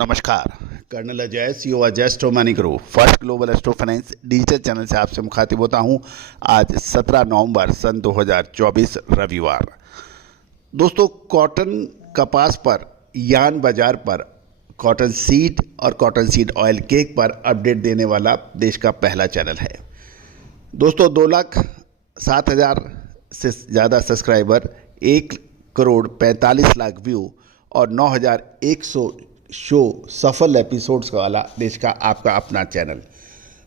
नमस्कार। Colonel Ajay, CEO Ajay astro money group first global astro finance digital channel से आपसे मुखातिब होता हूं। आज 17 नवंबर सन 2024 रविवार। दोस्तों, कॉटन कपास पर यान बाजार पर कॉटन सीड और कॉटन सीड ऑयल केक पर अपडेट देने वाला देश का पहला चैनल है। दोस्तों, 2,07,000 से ज़्यादा सब्सक्राइबर, 1,45,00,000 व्यू और 9,100 शो सफल एपिसोड्स वाला देश का आपका अपना चैनल।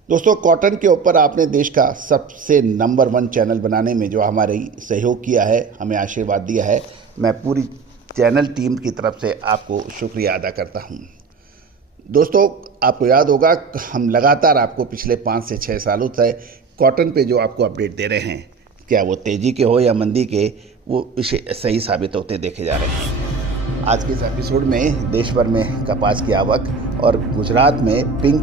दोस्तों, कॉटन के ऊपर आपने देश का सबसे नंबर 1 चैनल बनाने में जो हमारी सहयोग किया है, हमें आशीर्वाद दिया है, मैं पूरी चैनल टीम की तरफ से आपको शुक्रिया अदा करता हूं। दोस्तों, आपको याद होगा हम लगातार आपको पिछले 5 से 6 सालों से कॉटन पे जो आपको अपडेट दे रहे हैं, क्या वो तेज़ी के हो या मंदी के, वो विषय सही साबित होते देखे जा रहे हैं। आज के इस एपिसोड में देश भर में कपास की आवक और गुजरात में पिंक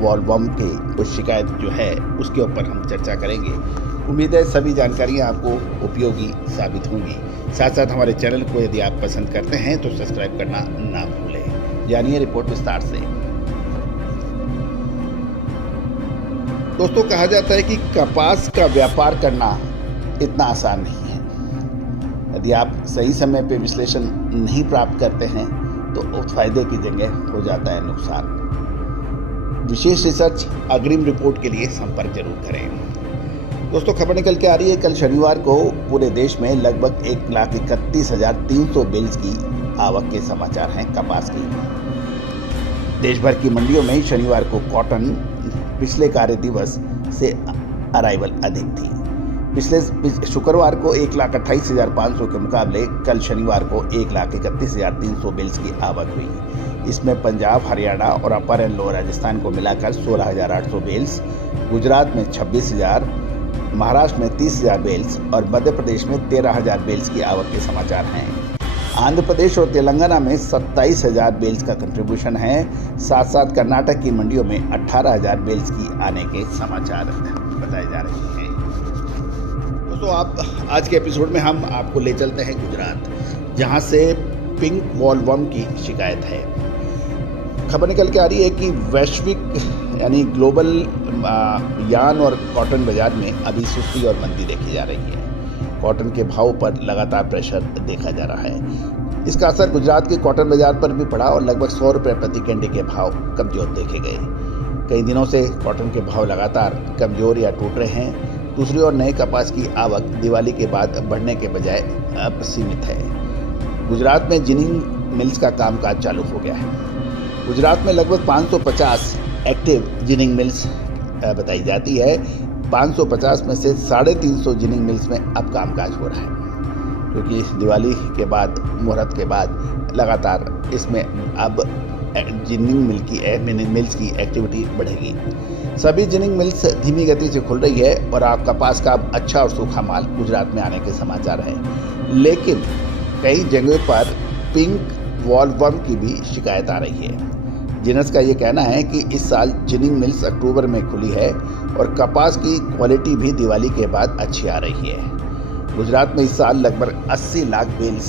वॉलवर्म की कुछ शिकायत जो है उसके ऊपर हम चर्चा करेंगे। उम्मीद है सभी जानकारियां आपको उपयोगी साबित होंगी। साथ साथ हमारे चैनल को यदि आप पसंद करते हैं तो सब्सक्राइब करना ना भूलें। जानिए रिपोर्ट विस्तार से। दोस्तों, कहा जाता है कि कपास का व्यापार करना इतना आसान नहीं है। यदि आप सही समय पे विश्लेषण नहीं प्राप्त करते हैं तो उस फायदे की जगह हो जाता है नुकसान। विशेष रिसर्च अग्रिम रिपोर्ट के लिए संपर्क जरूर करें। दोस्तों, खबर निकल के आ रही है, कल शनिवार को पूरे देश में लगभग 1,31,300 बेल्स की आवक के समाचार हैं कपास की। देश भर की मंडियों में शनिवार को कॉटन पिछले कार्य दिवस से अराइवल अधिक थी। पिछले शुक्रवार को 1,28,500 के मुकाबले कल शनिवार को 1,31,300 बेल्स की आवक हुई। इसमें पंजाब, हरियाणा और अपर एंड लोअर राजस्थान को मिलाकर 16,800 बेल्स, गुजरात में 26,000, महाराष्ट्र में 30,000 बेल्स और मध्य प्रदेश में 13,000 बेल्स की आवक के समाचार हैं। आंध्र प्रदेश और तेलंगाना में 27,000 बेल्स का कंट्रीब्यूशन है। साथ साथ कर्नाटक की मंडियों में 18,000 बेल्स की आने के समाचार बताए जा रहे हैं। तो आज के एपिसोड में हम आपको ले चलते हैं गुजरात, जहां से पिंक वॉलवर्म की शिकायत है। खबर निकल के आ रही है कि वैश्विक यानी ग्लोबल यान और कॉटन बाजार में अभी सुस्ती और मंदी देखी जा रही है। कॉटन के भाव पर लगातार प्रेशर देखा जा रहा है। इसका असर गुजरात के कॉटन बाजार पर भी पड़ा और लगभग 100 रुपये प्रति कैंडी के भाव कमजोर देखे गए। कई दिनों से कॉटन के भाव लगातार कमजोर या टूट रहे हैं। दूसरी ओर नए कपास की आवक दिवाली के बाद बढ़ने के बजाय अब सीमित है। गुजरात में जिनिंग मिल्स का कामकाज चालू हो गया है। गुजरात में लगभग 550 एक्टिव जिनिंग मिल्स बताई जाती है। 550 में से 350 जिनिंग मिल्स में अब कामकाज हो रहा है, क्योंकि दिवाली के बाद, मुहूर्त के बाद लगातार इसमें अब जिनिंग मिल्स की एक्टिविटी बढ़ेगी। सभी जिनिंग मिल्स धीमी गति से खुल रही है और कपास का अच्छा और सूखा माल गुजरात में आने के समाचार हैं। लेकिन कई जगहों पर पिंक वॉलवर्म की भी शिकायत आ रही है। जिनस का ये कहना है कि इस साल जिनिंग मिल्स अक्टूबर में खुली है और कपास की क्वालिटी भी दिवाली के बाद अच्छी आ रही है। गुजरात में इस साल लगभग 80 लाख बेल्स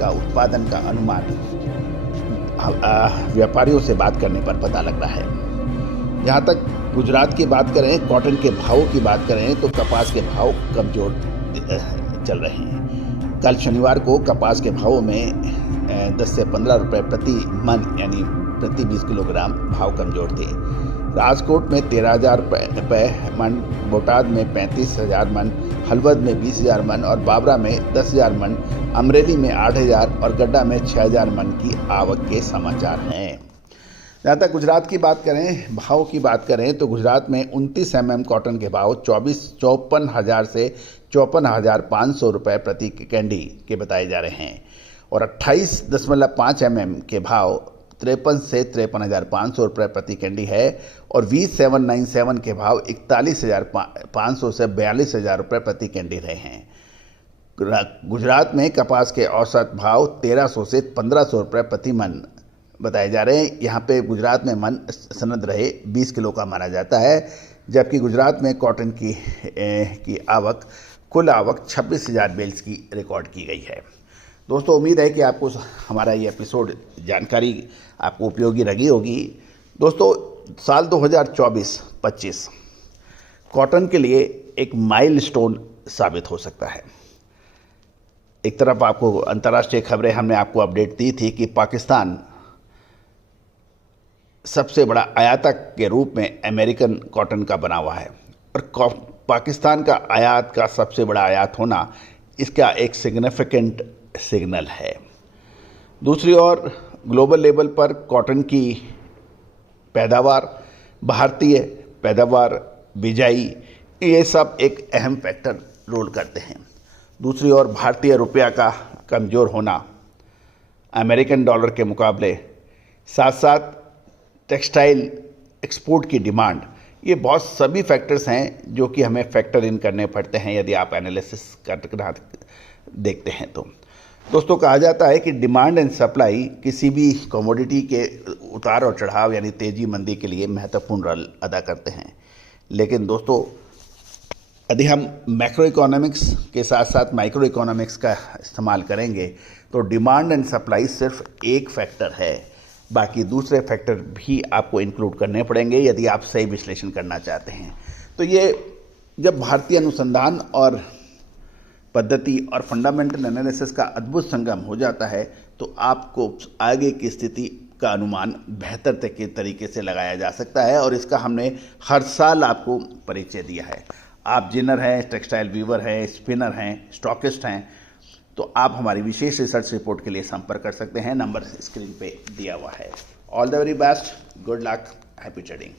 का उत्पादन का अनुमान व्यापारियों से बात करने पर पता लग रहा है। जहाँ तक गुजरात की बात करें, कॉटन के भावों की बात करें तो कपास के भाव कमजोर चल रहे हैं। कल शनिवार को कपास के भावों में 10 से 15 रुपये प्रति मन यानी प्रति 20 किलोग्राम भाव कमजोर थे। राजकोट में 13,000 रुपये मन, बोटाद में 35,000 मन, हलवद में 20,000 मन और बाबरा में 10,000 मन, अमरेली में 8,000 और गड्ढा में 6,000 मन की आवक के समाचार हैं। जहाँ तक गुजरात की बात करें, भाव की बात करें तो गुजरात में 29 mm कॉटन के भाव 54,000 से 54,500 रुपये प्रति कैंडी के बताए जा रहे हैं और 28.5 mm के भाव 53 से 53,500 रुपये प्रति कैंडी है और V797 के भाव 41,500 से 42,000 रुपये प्रति कैंडी रहे हैं। गुजरात में कपास के औसत भाव 1,300 से 1,500 रुपये प्रति मन बताए जा रहे हैं। यहाँ पे गुजरात में मन सनद रहे 20 किलो का माना जाता है, जबकि गुजरात में कॉटन की आवक कुल आवक 26,000 बेल्स की रिकॉर्ड की गई है। दोस्तों उम्मीद है कि आपको हमारा ये एपिसोड जानकारी आपको उपयोगी लगी होगी। दोस्तों साल 2024-25 कॉटन के लिए एक माइलस्टोन साबित हो सकता है। एक तरफ आपको अंतर्राष्ट्रीय खबरें हमने आपको अपडेट दी थी कि पाकिस्तान सबसे बड़ा आयातक के रूप में अमेरिकन कॉटन का बना हुआ है और पाकिस्तान का आयात का सबसे बड़ा आयात होना इसका एक सिग्निफिकेंट सिग्नल है। दूसरी ओर ग्लोबल लेवल पर कॉटन की पैदावार, भारतीय पैदावार, बिजाई, ये सब एक अहम फैक्टर रोल करते हैं। दूसरी ओर भारतीय रुपया का कमज़ोर होना अमेरिकन डॉलर के मुकाबले, साथ साथ टेक्सटाइल एक्सपोर्ट की डिमांड, ये बहुत सभी फैक्टर्स हैं जो कि हमें फैक्टर इन करने पड़ते हैं यदि आप एनालिसिस करना देखते हैं तो। दोस्तों कहा जाता है कि डिमांड एंड सप्लाई किसी भी कमोडिटी के उतार और चढ़ाव यानी तेज़ी मंदी के लिए महत्वपूर्ण रोल अदा करते हैं। लेकिन दोस्तों यदि हम मैक्रो इकोनॉमिक्स के साथ साथ माइक्रो इकोनॉमिक्स का इस्तेमाल करेंगे तो डिमांड एंड सप्लाई सिर्फ एक फैक्टर है, बाकी दूसरे फैक्टर भी आपको इंक्लूड करने पड़ेंगे यदि आप सही विश्लेषण करना चाहते हैं। तो ये जब भारतीय अनुसंधान और पद्धति और फंडामेंटल एनालिसिस का अद्भुत संगम हो जाता है तो आपको आगे की स्थिति का अनुमान बेहतर तरीके से लगाया जा सकता है और इसका हमने हर साल आपको परिचय दिया है। आप जिनर हैं, टेक्सटाइल वीवर हैं, स्पिनर हैं, स्टॉकिस्ट हैं, तो आप हमारी विशेष रिसर्च रिपोर्ट के लिए संपर्क कर सकते हैं। नंबर स्क्रीन पे दिया हुआ है। All the very best, good luck, happy trading.